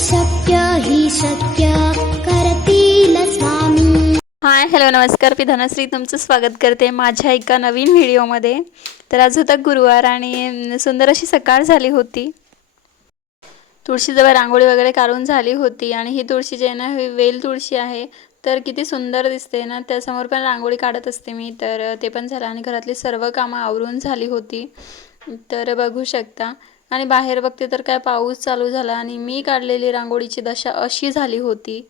शक्य ही शक्य करतील स्वामी. हाय हॅलो नमस्कार. मी धनश्री तुमचं स्वागत करते माझ्या एका नवीन व्हिडिओमध्ये. तर आज होता गुरुवार आणि सुंदर अशी सकाळ झाली होती. तुळशीजवळ रांगोळी वगैरे काढून झाली होती आणि ही तुळशी जी आहे ना ही वेल तुळशी आहे. तर किती सुंदर दिसते ना त्यासमोर पण रांगोळी काढत असते मी. तर ते पण झालं आणि घरातली सर्व कामं आवरून झाली होती. तर बघू शकता. आणि बाहेर बघते तर काय पाऊस चालू झाला आणि मी काढलेली रांगोळीची दशा अशी झाली होती.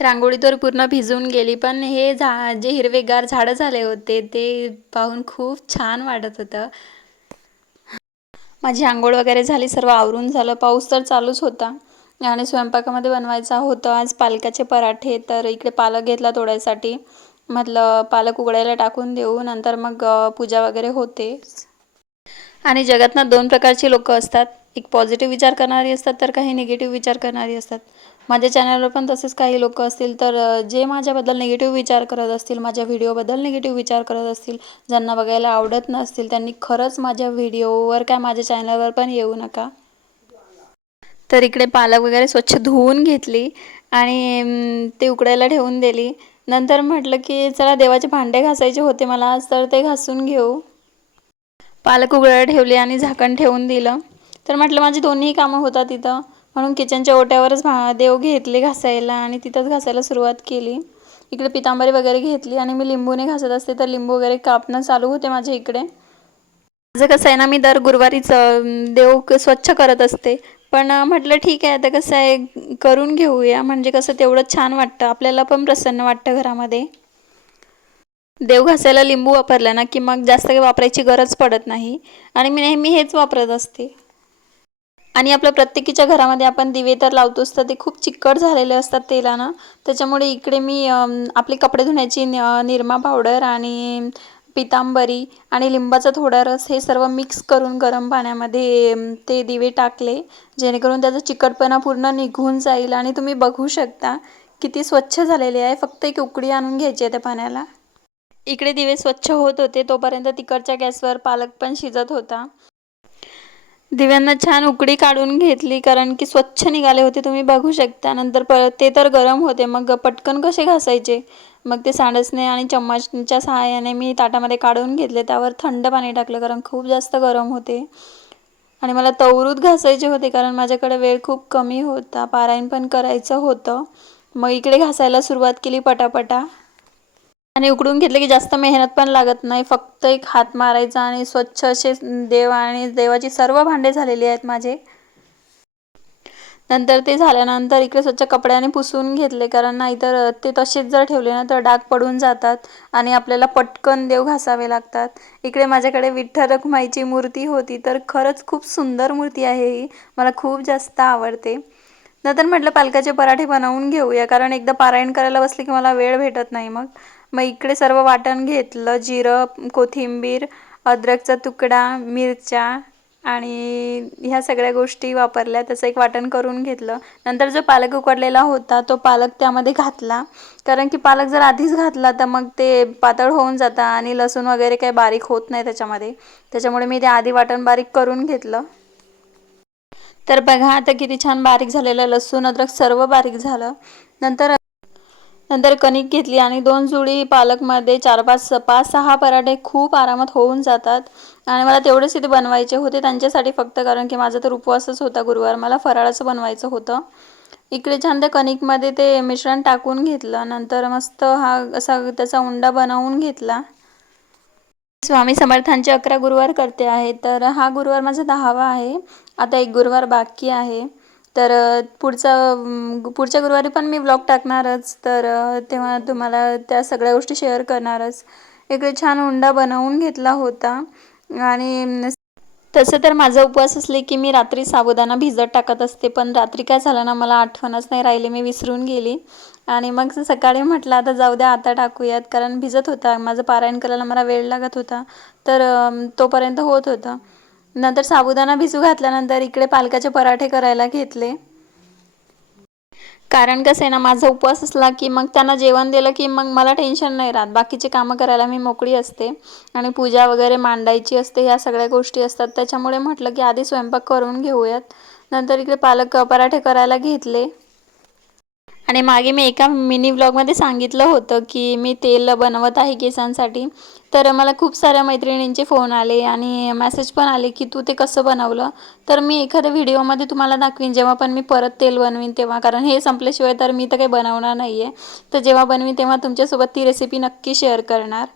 रांगोळी तर पूर्ण भिजून गेली पण हे झा जे हिरवेगार झाडं झाले होते ते पाहून खूप छान वाटत होतं. माझी आंघोळ वगैरे झाली सर्व आवरून झालं. पाऊस तर चालूच होता. आणि स्वयंपाकामध्ये बनवायचा होतं. आज पालकाचे पराठे तर इकडे पालक घेतला तोडायसाठी म्हटलं पालक उघडायला टाकून देऊ. नंतर मग पूजा वगैरे होते. आणि जगात ना दोन प्रकारची लोक असतात. एक पॉझिटिव्ह विचार करणारी असतात तर काही निगेटिव्ह विचार करणारी असतात. माझ्या चॅनलवर पण तसेच काही लोक असतील तर जे माझ्याबद्दल निगेटिव्ह विचार करत असतील माझ्या व्हिडिओबद्दल निगेटिव्ह विचार करत असतील ज्यांना बघायला आवडत नसतील त्यांनी खरंच माझ्या व्हिडिओवर काय माझ्या चॅनलवर पण येऊ नका. तर इकडे पालक वगैरे स्वच्छ धुवून घेतली आणि ते उकडायला ठेवून दिली. नंतर म्हटलं की चला देवाचे भांडे घासायचे होते मला आज तर ते घासून घेऊ. पालक उघड्या ठेवली आणि झाकण ठेवून दिलं. तर म्हटलं माझी दोन्ही कामं होतात तिथं म्हणून किचनच्या ओट्यावरच भा देव घेतले घासायला आणि तिथंच घासायला सुरुवात केली. इकडे पितांबरी वगैरे घेतली आणि मी लिंबूने घासत असते तर लिंबू वगैरे कापणं चालू होते माझ्या इकडे. माझं कसं आहे ना मी दर गुरुवारीच देव क- स्वच्छ करत असते. पण म्हटलं ठीक आहे आता कसं आहे करून घेऊया. म्हणजे कसं तेवढंच छान वाटतं. आपल्याला पण प्रसन्न वाटतं घरामध्ये. देव घासायला लिंबू वापरला ना की मग जास्त काही वापरायची गरज पडत नाही. आणि मी नेहमी हेच वापरत असते. आणि आपल्या प्रत्येकीच्या घरामध्ये आपण दिवे तर लावतोच तर ते खूप चिकट झालेले असतात तेलानं. त्याच्यामुळे इकडे मी आपले कपडे धुण्याची न- निरमा पावडर आणि पितांबरी आणि लिंबाचा थोडा रस हे सर्व मिक्स करून गरम पाण्यामध्ये ते दिवे टाकले. जेणेकरून त्याचा चिकटपणा पूर्ण निघून जाईल. आणि तुम्ही बघू शकता किती स्वच्छ झालेले आहे. फक्त एक उकडी आणून घ्यायची आहे त्या पाण्याला. इकडे दिवे स्वच्छ होत होते तोपर्यंत तिकडच्या गॅसवर पालक पण शिजत होता. दिव्यांना छान उकडी काढून घेतली कारण की स्वच्छ निघाले होते तुम्ही बघू शकता. नंतर परत ते तर गरम होते मग पटकन कसे घासायचे? मग ते सांडसने आणि चम्मचच्या सहाय्याने मी ताटामध्ये काढून घेतले त्यावर थंड पाणी टाकलं कारण खूप जास्त गरम होते. आणि मला तवरूत घासायचे होते कारण माझ्याकडे वेळ खूप कमी होता पारायण पण करायचं होतं. मग इकडे घासायला सुरुवात केली पटापटा. आणि उकडून घेतले की जास्त मेहनत पण लागत नाही. फक्त एक हात मारायचा आणि स्वच्छ असे देव आणि देवाची सर्व भांडे झालेली आहेत माझे. नंतर ते झाल्यानंतर इकडे स्वच्छ कपड्याने पुसून घेतले. कारण नाहीतर ते तसेच जर ठेवले ना तर डाग पडून जातात आणि आपल्याला पटकन देव घासावे लागतात. इकडे माझ्याकडे विठ्ठल रखुमाईची मूर्ती होती. तर खरंच खूप सुंदर मूर्ती आहे ही. मला खूप जास्त आवडते. नंतर म्हटलं पालकाचे पराठे बनवून घेऊया. कारण एकदा पारायण करायला बसले की मला वेळ भेटत नाही मग. मग इकडे सर्व वाटण घेतलं जिरं कोथिंबीर अद्रकचा तुकडा मिरच्या आणि ह्या सगळ्या गोष्टी वापरल्या. त्याचं एक वाटण करून घेतलं. नंतर जो पालक उकडलेला होता तो पालक त्यामध्ये घातला. कारण की पालक जर आधीच घातला तर मग ते पातळ होऊन जातं आणि लसूण वगैरे काही बारीक होत नाही त्याच्यामध्ये. त्याच्यामुळे मी ते आधी वाटण बारीक करून घेतलं. तर बघा आता किती छान बारीक झालेलं लसूण अद्रक सर्व बारीक झालं. नंतर नंतर कणिक घेतली आणि दोन जुळी पालकमध्ये चार पाच पाच सहा पराठे खूप आरामात होऊन जातात. आणि मला तेवढेच इथे बनवायचे होते. त्यांच्यासाठी फक्त कारण की माझा तर उपवासच होता गुरुवार. मला फराळाचं बनवायचं होतं. इकडे छान त्या कणिकमध्ये ते मिश्रण टाकून घेतलं. नंतर मस्त हा असा त्याचा उंडा बनवून घेतला. स्वामी समर्थांचे अकरा गुरुवार करते आहे. तर हा गुरुवार माझा दहावा आहे. आता एक गुरुवार बाकी आहे. तर पुढचा पुढच्या गुरुवारी पण मी ब्लॉग टाकणारच. तर तेव्हा तुम्हाला त्या सगळ्या गोष्टी शेअर करणारच. इकडे छान हुंडा बनवून घेतला होता. आणि तसं तर माझा उपवास असले की मी रात्री साबुदाणा भिजत टाकत असते. पण रात्री काय झालं ना मला आठवणच नाही राहिली. मी विसरून गेली. आणि मग सकाळी म्हटलं आता जाऊ द्या आता टाकूयात. कारण भिजत होता. माझं पारायण करायला मला वेळ लागत होता. तर तोपर्यंत होत होतं. नंतर साबुदाणा भिजू घातल्यानंतर इकडे पालकाचे पराठे करायला घेतले. कारण कसं आहे ना माझा उपवास असला की मग त्यांना जेवण दिलं की मग मला टेन्शन नाही राहत. बाकीचे कामं करायला मी मोकळी असते. आणि पूजा वगैरे मांडायची असते ह्या सगळ्या गोष्टी असतात. त्याच्यामुळे म्हटलं की आधी स्वयंपाक करून घेऊयात. नंतर इकडे पालक पराठे करायला घेतले. आणि मागे मी एका मिनी व्लॉगमध्ये सांगितलं होतं की मी तेल बनवत आहे केसांसाठी. तर मला खूप साऱ्या मैत्रिणींचे फोन आले आणि मेसेज पण आले की तू ते कसं बनवलं? तर मी एखाद्या व्हिडिओमध्ये तुम्हाला दाखवीन जेव्हा पण मी परत तेल बनवीन तेव्हा. कारण हे संपल्याशिवाय तर मी तर काही बनवणार नाही आहे तर जेव्हा बनवीन तेव्हा तुमच्यासोबत ती रेसिपी नक्की शेअर करणार.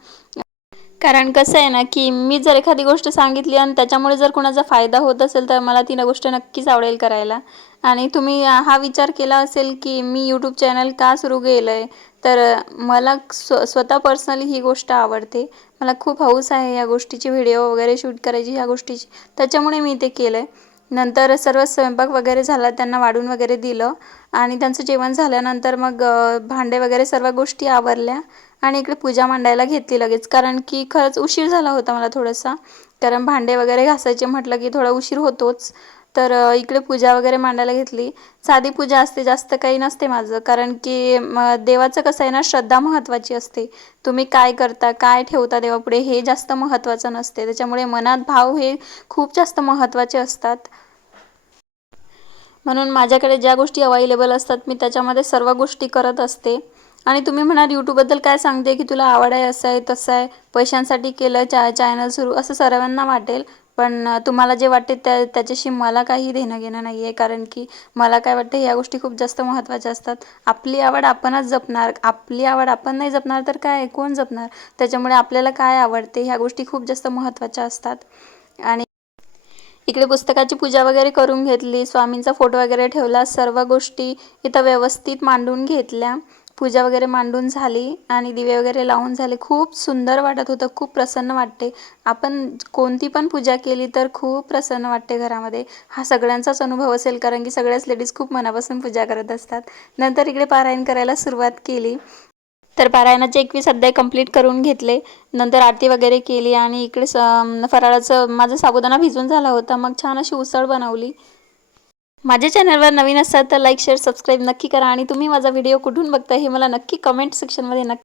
कारण कसं आहे ना की मी जर एखादी गोष्ट सांगितली आणि त्याच्यामुळे जर कोणाचा फायदा होत असेल तर मला ती गोष्ट नक्कीच आवडेल करायला. आणि तुम्ही हा विचार केला असेल की मी यूट्यूब चॅनल का सुरू केलं आहे तर मला स्व स्वतः पर्सनली ही गोष्ट आवडते. मला खूप हौस आहे या गोष्टीची व्हिडिओ वगैरे शूट करायची ह्या गोष्टीची. त्याच्यामुळे मी ते केलं आहे नंतर सर्व स्वयंपाक वगैरे झाला त्यांना वाढून वगैरे दिलं. आणि त्यांचं जेवण झाल्यानंतर मग भांडे वगैरे सर्व गोष्टी आवरल्या. आणि इकडे पूजा मांडायला घेतली लगेच. कारण की खरंच उशीर झाला होता मला थोडासा. कारण भांडे वगैरे घासायचे म्हटलं की थोडा उशीर होतोच. तर इकडे पूजा वगैरे मांडायला घेतली. साधी पूजा असते जास्त काही नसते माझं. कारण की देवाचं कसं आहे ना श्रद्धा महत्त्वाची असते. तुम्ही काय करता काय ठेवता देवापुढे हे जास्त महत्त्वाचं नसते. त्याच्यामुळे मनात भाव हे खूप जास्त महत्त्वाचे असतात. म्हणून माझ्याकडे ज्या गोष्टी अवेलेबल असतात मी त्याच्यामध्ये सर्व गोष्टी करत असते. आणि तुम्ही म्हणाल यूट्यूबबद्दल काय सांगते की तुला आवड आहे असं आहे तसं आहे पैशांसाठी केलं चा चॅनल सुरू असं सर्वांना वाटेल. पण तुम्हाला जे वाटते त्या त्याच्याशी मला काही देणं घेणं नाही आहे कारण की मला काय वाटतं ह्या गोष्टी खूप जास्त महत्त्वाच्या असतात. आपली आवड आपणच जपणार. आपली आवड आपण नाही जपणार तर काय? कोण जपणार? त्याच्यामुळे आपल्याला काय आवडते ह्या गोष्टी खूप जास्त महत्त्वाच्या असतात. आणि इकडे पुस्तकाची पूजा वगैरे करून घेतली. स्वामींचा फोटो वगैरे ठेवला. सर्व गोष्टी इथं व्यवस्थित मांडून घेतल्या. पूजा वगैरे मांडून झाली आणि दिवे वगैरे लावून झाले. खूप सुंदर वाटत होतं खूप प्रसन्न वाटते. आपण कोणती पण पूजा केली तर खूप प्रसन्न वाटते घरामध्ये. हा सगळ्यांचाच अनुभव असेल कारण की सगळ्याच लेडीज खूप मनापासून पूजा करत असतात. नंतर इकडे पारायण करायला सुरुवात केली. तर पारायणाचे एकवीस अध्याय कंप्लीट करून घेतले. नंतर आरती वगैरे केली आणि इकडे स फराळाचं माझा साबुदाणा भिजून झाला होता. मग छान अशी उसळ बनवली. माझ्या चॅनलवर नवीन असाल तर लाईक शेअर सबस्क्राईब नक्की करा आणि तुम्ही माझा व्हिडिओ कुठून बघता हे मला नक्की कमेंट सेक्शनमध्ये नक्की